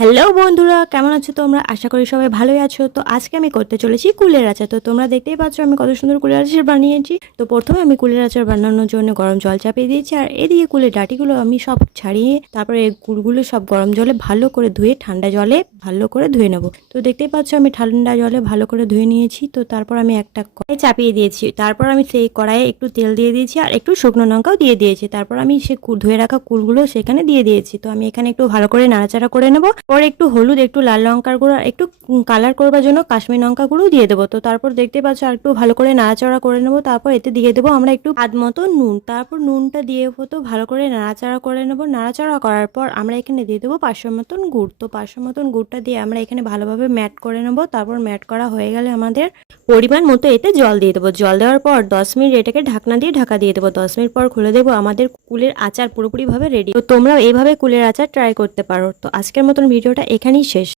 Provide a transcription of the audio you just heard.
Hello বন্ধুরা, কেমন আছো তোমরা? আশা করি সবাই ভালোই আছো। তো আজকে আমি করতে চলেছি কুলের আচার। তো তোমরা দেখতেই পাচ্ছ আমি কত সুন্দর কুলের আচার বানিয়েছি। তো প্রথমে আমি কুলের আচার বানানোর জন্য গরম জল চাপিয়ে দিয়েছি, আর এদিকে কুলের ডাঁটিগুলো আমি সব ছাড়িয়ে তারপরে এই কুলগুলো সব গরম জলে ভালো করে ধুয়ে ঠান্ডা জলে ভালো করে ধুয়ে নেব। তো দেখতেই পাচ্ছ আমি ঠান্ডা জলে ভালো করে ধুয়ে নিয়েছি। তো তারপর আমি একটা কড়াই চাপিয়ে দিয়েছি, তারপর আমি সেই কড়াইয়ে একটু তেল দিয়ে দিয়েছি আর একটু শুকনো লঙ্কাও দিয়ে দিয়েছি। তারপর আমি সে ধুয়ে রাখা কুলগুলো সেখানে দিয়ে দিয়েছি। তো আমি এখানে একটু ভালো করে নাড়াচাড়া করে নেব। পরে একটু হলুদ, একটু লাল লঙ্কার গুঁড়ো, একটু কালার করবার জন্য কাশ্মীর লঙ্কা গুঁড়ো দিয়ে দেবো। তো তারপর দেখতে পাচ্ছ আর একটু ভালো করে নাড়াচাড়া করে নেবো। তারপর এতে দিয়ে দেবো আমরা একটু স্বাদ মতো নুন। তারপর নুনটা দিয়ে তো ভালো করে নাড়াচাড়া করে নেবো। নাড়াচাড়া করার পর আমরা এখানে দিয়ে দেবো 500 মতন গুড়। তো 500 মতন গুড়টা দিয়ে আমরা এখানে ভালোভাবে ম্যাট করে নেবো। তারপর ম্যাট করা হয়ে গেলে আমাদের পরিমাণ মতো এতে জল দিয়ে দেবো। জল দেওয়ার পর 10 মিনিট এটাকে ঢাকনা দিয়ে ঢাকা দিয়ে দেবো। 10 মিনিট পর খুলে দেবো। আমাদের কুলের আচার পুরোপুরিভাবে রেডি। তো তোমরাও এইভাবে কুলের আচার ট্রাই করতে পারো। তো আজকের মতন ভিডিওটা এখানেই শেষ।